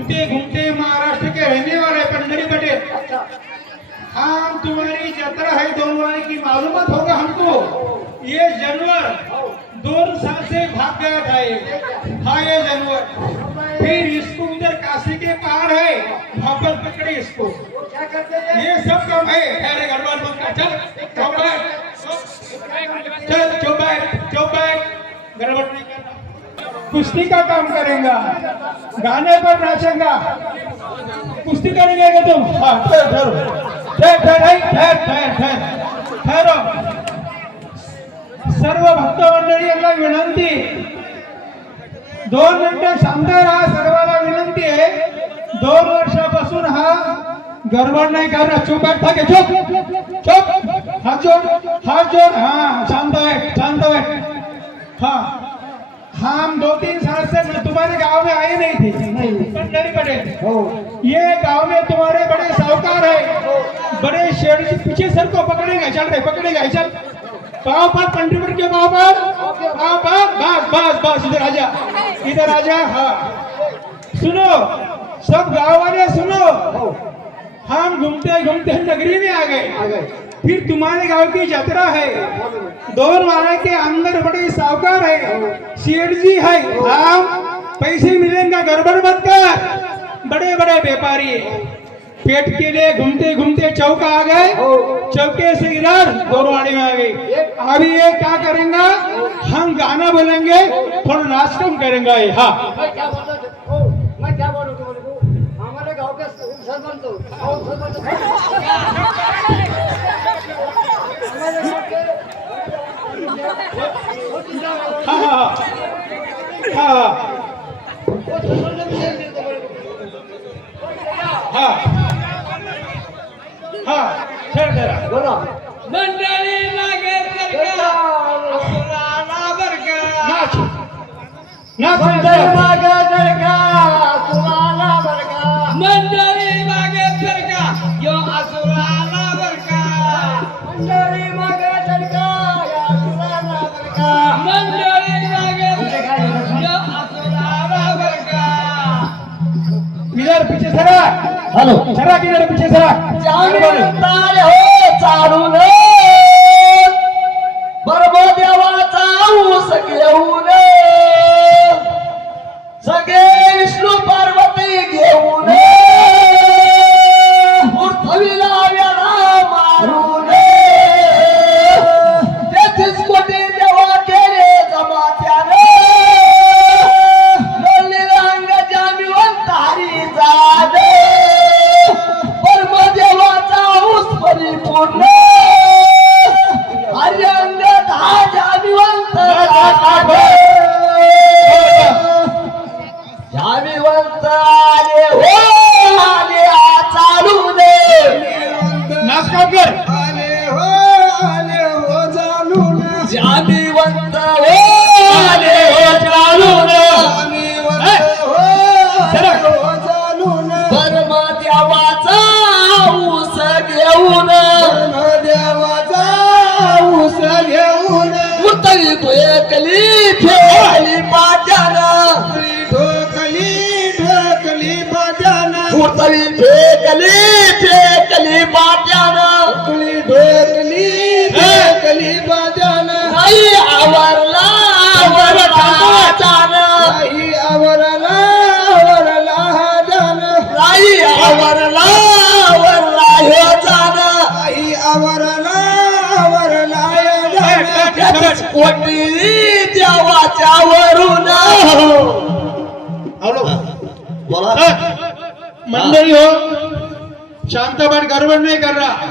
घूमते घूमते महाराष्ट्र के रहने वाले पंडरी पटेल हम तुम्हारी यात्रा है दोनों की मालूमत होगा हमको। ये जानवर दोन साल से भाग गया था ये हाँ ये जानवर। फिर इसको उधर काशी के पार है वहाँ पर पकड़े इसको। ये सब काम है। अरे गड़बड़ मत चल चुप बैठ चल चुप बैठ गड़बड़ नहीं करना। कुश्ती का काम करेगा? गाने पर नाचेगा। कुश्ती करेंगे क्या तुम? हाँ ठहर ठहरो। ठहर ठहर ठहर ठहर ठहर। ठहरो। सर्व भक्त मंडळींना विनंती दोन मिनिटं शांत राहा सर्वांना विनंती आहे. दोन वर्षापासून हा गडबड नाही करणार. चुप आहे थाके चुप. चुप. हात जोड हात जोड. हा शांत आहे शांत आहे हा. हम दो तीन साल से तुम्हारे गाँव में आए नहीं थे। पटेल ये गाँव में तुम्हारे बड़े साहूकार है। बड़े शेर पीछे सर को पकड़ेगा चल रहे पकड़ेगा चल। पाँव पर पंडरी के पाँव पर पाँव पर बस बस बस इधर आजा। इधर आजा हाँ। सुनो सब गाँव वाले सुनो। हम घूमते घूमते नगरी में आ गए। फिर तुम्हारे गांव की यात्रा है। दोन के अंदर बड़े साहूकार है। शेठ जी है। हम पैसे मिलेंगे गड़बड़ मत कर। बड़े बड़े व्यापारी। पेट के लिए घूमते घूमते चौक आ गए। चौके से इधर गोरवाड़ी में आ गए। अभी ये क्या करेंगे? हम गाना बोलेंगे थोड़ा नाच कम करेंगे। हाँ। मैं क्या हमारे गाँव के सरपंच हो गांव सरपंच हमारे गांव के हाँ हाँ हाँ हाँ वो सरपंच भी दे दिए तुम्हारे को हाँ हाँ चल जरा बोलो मंडळी मागे सरका असुराला बरका नाच नाच मंडळी मागे पीछे सरा। हेलो। सरा इधर पीछे सरा। चालू। उतरी फेकली फेकली पाट्यानं आई आवरला आवरला जानं. आई आवरला आवरला हे जानं. त्याच कोटी देवाच्या वरून बोला. मंडली हो। शांता बैठ गड़बड़ नहीं कर रहा।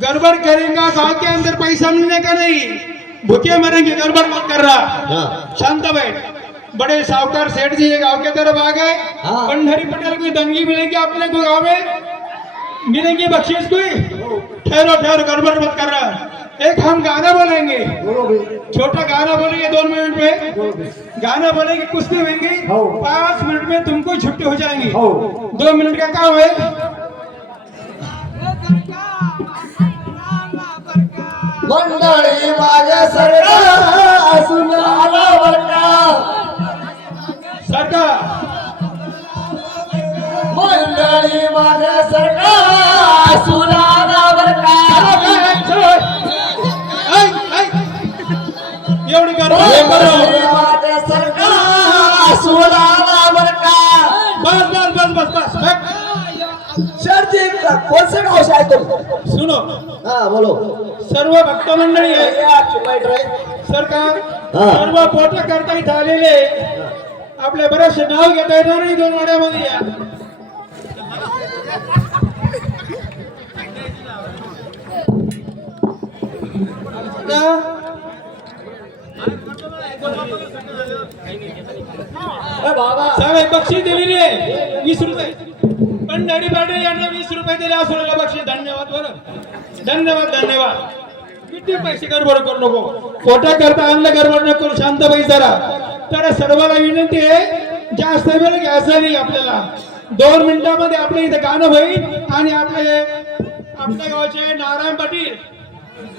गड़बड़ करेगा गाँव के अंदर पैसा मिलने का नहीं। भूखे मरेंगे गड़बड़ मत कर रहा। शांता शांत बड़े साहूकार सेठ जी गाँव गाँव के तरफ़ आ गए। हाँ। पंडरी पटेल को दंगी मिलेगी अपने को गाँव में। मिलेंगे बख्शीश कोई? ठहरो ठहरो गड़बड़ मत कर रहा एक हम गाना बोलेंगे। छोटा गाना बोलेंगे दो मिनट में। गाना बोलेंगे कुश्ती होंगी हो। पाँच मिनट में तुमको छुट्टी हो जाएँगी। हो दो मिनट का काम है। मंडळी माझ्या सरकार सुनाला बरका सरकार मंडळी माझ्या बरका. बस बस बस बस बस. बस. शर्जी कौन से गाँव से आए तुम सुनो. हाँ बोलो. सर्व भक्त मंडळी आहे सर्व पोट करता आलेले आपले बरेचसे नाव घेता येणार नाही दोन वाड्यामध्ये. या साहेब बक्षीस दिलेली आहे. वीस रुपये. पण नडी पाटील यांना वीस रुपये दिले असलेलं बक्षीस. धन्यवाद बरं. धन्यवाद धन्यवाद. किती पैसे गडबड करू नको. खोटा करता आणलं गडबड नको करू. शांत जरा. तर सर्वांना विनंती आहे जास्त वेळ घ्यायचा नाही आपल्याला. दोन मिनिटामध्ये आपलं इथे गाणं होईल आणि आपले आपल्या गावाचे नारायण पाटील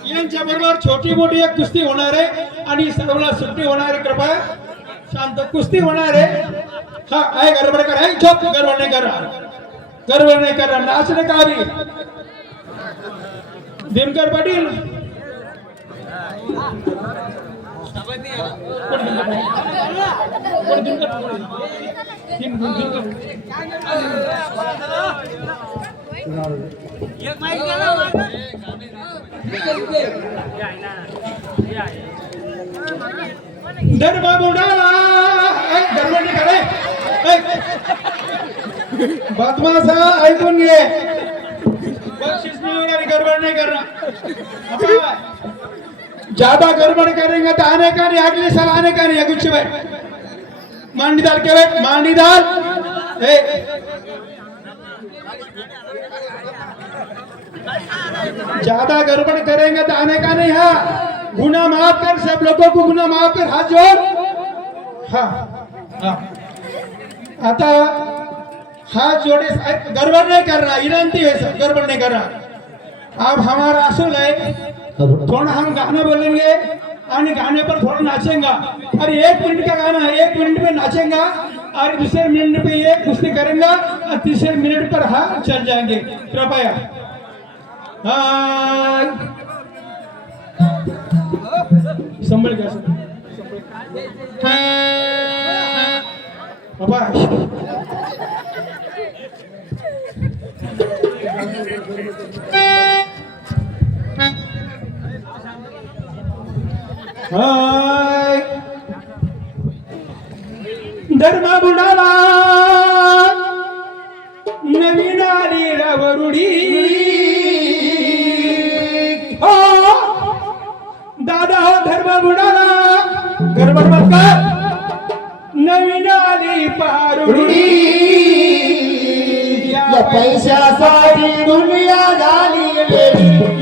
यांच्या बरोबर छोटी मोठी एक कुस्ती होणार आहे. आणि सर्वांना सुट्टी होणार आहे. कृपया शांत कुस्ती होणार आहे. हा आहे गडबड करा. आहे झोप. गडबड नाही करा गडबड नाही करा नाचणे कावी दिमकर दिनकर पाटील. एक दिनकर? दिन- बाबू डाला ऐ, गडबड बदमाशा ऐकून घे. बक्षीस मिळून आणि गडबड नाही करणार. ज्यादा गड़बड़ करेंगे तो आने का नहीं अगले साल आने का नहीं है कुछ भाई मांडी दाल के भाई मांडी दाल ज़्यादा गड़बड़ करेंगे तो आने का नहीं है। गुना माफ़ कर, सब लोगों को गुना माफ़ कर, हाथ जोड़। हाँ हाँ। हाथ जोड़े, गड़बड़ नहीं कर रहा विनंती है सब, गड़बड़ नहीं कर रहा। अब हमारा असूल है, थोड़ा हम गाना बोलेंगे और गाने पर थोड़ा नाचेंगा। और एक मिनट का गाना है, एक मिनट में नाचेंगा, और दूसरे मिनट में ये कुश्ती करेंगे, और तीसरे मिनट पर हाँ चल जाएँगे। कृपया। हाय. संभळ घ्या बाबा हाय. धर्मा बुडाला नवीन आली रवरुडी गडबड मत कर नवीन आली पारुडी या पैशासाठी दुनिया झाली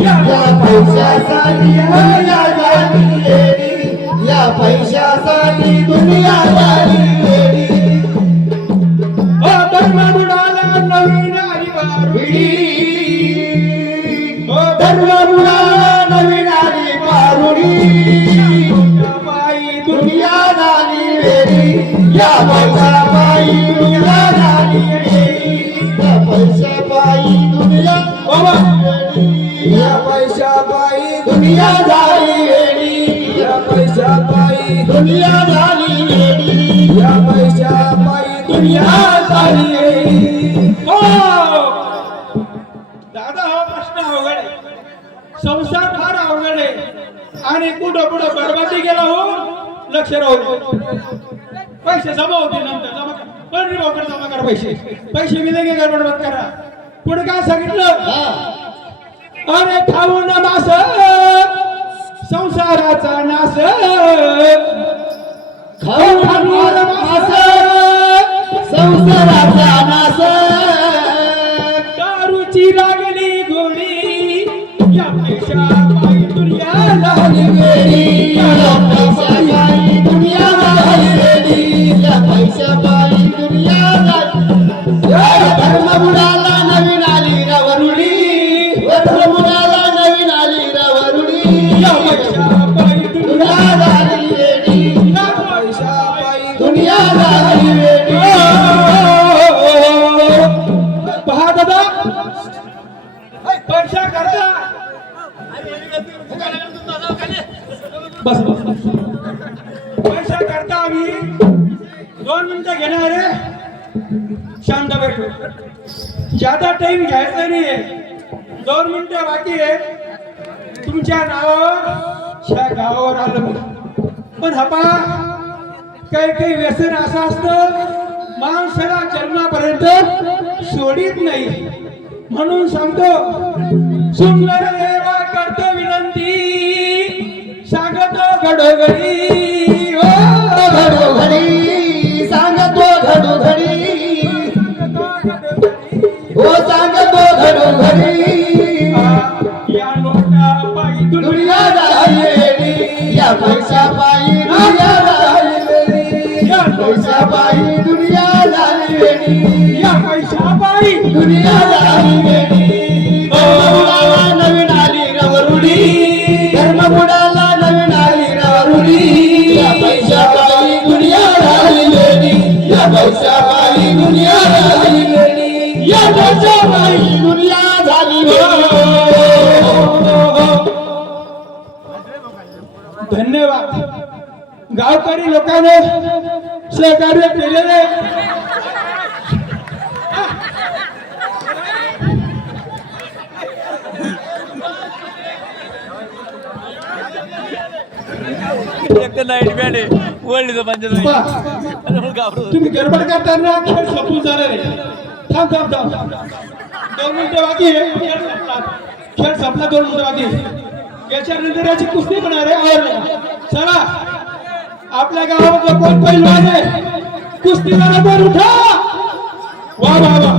या पैशासाठी दुनिया झाली या पैशासाठी दुनिया झाली वेडी हो बुडाला नवीन आली पारुडी हो धर्मा बुडाला नवीन आली पारुडी. दुनिया झाली वेडी या पैसा पायी दुनिया झाली वेडी या पैसा पायी दुनिया झाली वेडी या दुनिया झाली वेडी हो! दादा हा प्रश्न अवघड आहे. संसार फार अवघड आहे. आणि कुठं कुठं बरबादी गेला हो? लक्ष राहू पैसे जमा होते नंतर जमा कर. पण रे भाऊकडे जमा करा पैसे. पैसे मिळेंगे गडबड मत करा. पुढे काय सांगितलं? अरे खाऊन मास संसाराचा नाश खाऊ खाणार मास संसाराचा नाश दारूची लागली गोडी या पैशा पायी पैसा करता. बस बस बस. पैसा करता आम्ही. दोन मिनिटं घेणार आहे. शांत बैठो ज्यादा टाइम घ्यायचा नाहीये दोन मिनिटं बाकी आहे. तुमच्या नावावर ह्या गावावर आलं मी. पण हपा काही काही व्यसन असं असतं माणसाला जन्मापर्यंत सोडित नाही. म्हणून सांगतो सुंदर देवा करतो विनंती. सांगतो घडोघडी. घडोघडी सांगतो घडोघडी. हो सांगतो घडोघडी. या लोटा पायी दुनिया दुनिया झाली वेडी या पैसा पायी दुनिया झाली वेडी या पैसा पायी दुनिया झाली वेडी या पैसा पायी दुनिया पायी दुनिया झाली धन्यवाद. गावकरी लोकांनी सहकार्य केलेले तुम्ही गडबड करताना खेळ संपून जाणार आहे. थांब थांब थांब. दोन मिनिटं बाकी आहे. खेळ संपला. खेळ संपला दोन मिनिटं बाकी. याच्यानंतर याची कुस्ती होणार आहे और चला. आपल्या गावामध्ये कोण पहिलवान आहे? कुस्ती बरोबर उठा. वा वा वा.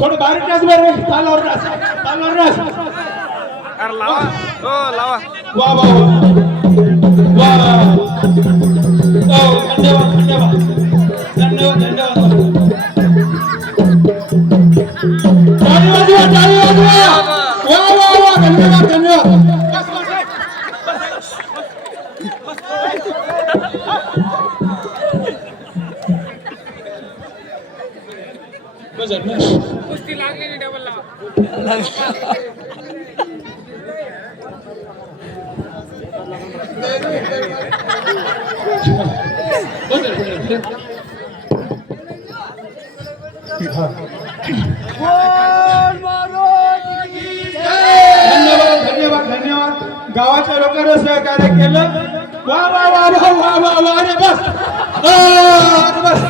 थोडं बारीक नाच बरं तालावर नाच. तालावर लावा. हो लावा. वा वा. वा वा. धन्यवाद धन्यवाद धन्यवाद. गावाच्या लोकांना सहकार्य केलं. वा वा वा वा वा वा वा अरे बस. बस.